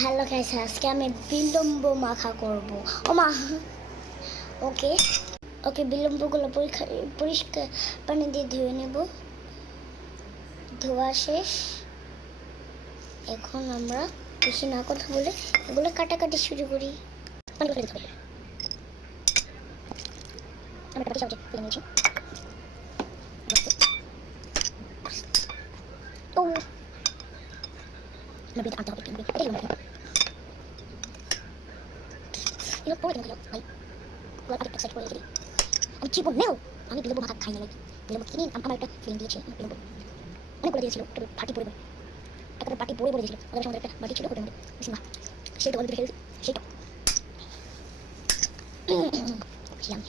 Hello guys, আজকে আমি বিলম্ব মাখা করব। ওমা, ওকে ওকে বিলম্বগুলো পরিষ্কার পানি দিয়ে ধুয়ে নেব। ধোয়া শেষ। এখন আমরা বেশি না কথা বলে এগুলো কাটাকাটি শুরু করি। পানি ফেলে দিতে হবে। আমি একটা চামচে ফেলে নিয়েছি। ও না, বেটা আনতে হবে কিন্তু এটাই মনে হয়। এগুলো পরে কেন ভাই ওরা আগে এক্সাইট করে দিই। আমি জীবনেও আমি বিলম্ব ভাত খাই না। বিলম্ব কিনে আমার একটা ফিল্ম দিয়েছে। বিলম্ব অনেক করে দিয়েছিল, তবে ফাটি পড়ে একটা বাটি পড়ে দিয়েছিল। ওদের সঙ্গে একটা বাটি ছিল, ওটার মধ্যে বিসমিল্লাহ সেই তো ফেলে সেইটা আমি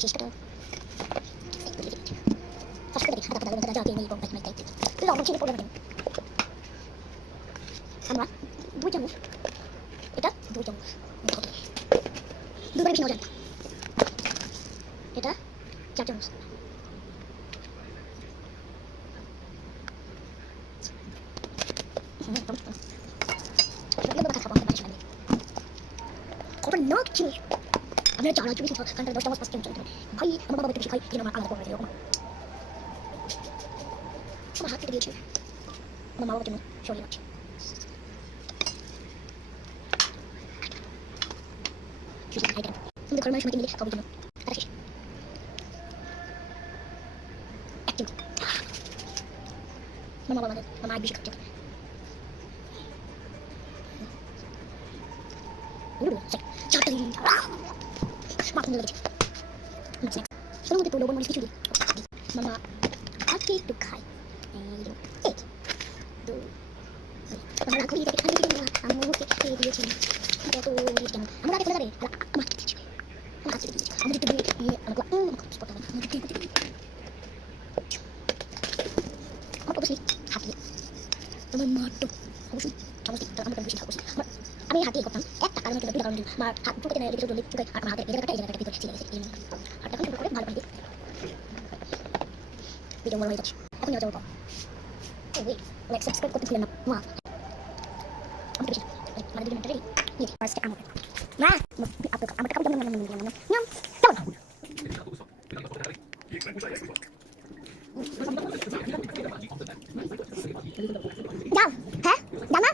চেষ্টাটা ফার্স্ট করে হাতে হাতে যা দিয়ে নিই বম্বাই মাইতে লবণ ছিল পড়ে দেন। আমরা 2 চামচ, এটা 2 চামচ, দুবার বেশি নাও জান, এটা 4 চামচ। খবর না চিনি আমরা যারা চুরি কারণ 10 চামচ 5 চামচ ভাই আমার বাবা একটু বেশি খাই, কিন্তু আমার আলাদা করে দিও। আমার হাত কেটে দিয়েছি, আমার মা বাবার জন্য সরিয়ে রাখছি। কিন্তু ঘরের মানুষ মিলে খাবার জন্য আমার মা বাবা আমার বেশি খাচ্ছে। চারটা দিন মাথা লেগেছে। এর মধ্যে তো লবণ মরিচ কিছু দিই। মামা আজকে একটু খাই। এক দুই আমার রাখি এটাকে খাই দিই না, আমি ওকে খেয়ে দিয়েছি। এত মরিচ কেন আমরা আগে ফেলে যাবে আমার দিয়েছি, আমার কাছে দিয়েছি। আমাদের একটু আমার স্পট হবে আমার অবশ্যই হাতে আমার মাঠটা অবশ্যই চামচ দিই। আমার বেশি খাবো আমি হাতে করতাম একটা কারণে জন্য, কারণ আমার হাত ঢুকে নেয় রেখে জলদি চুকাই আর আমার হাতে এই জায়গাটা ভিতরে ছিঁড়ে গেছে। এই আর তখন ছোটো করে ভালো করে ভিডিও বড় হয়ে যাচ্ছে। এখন যাওয়া যাবো লাইক সাবস্ক্রাইব করতে ভুলেন না। মা আমি বেশি মানে 2 মিনিট রেডি নিয়ে ফার্স্ট আমার মা আমার কাপড় জামা নাম যাও হ্যাঁ জানা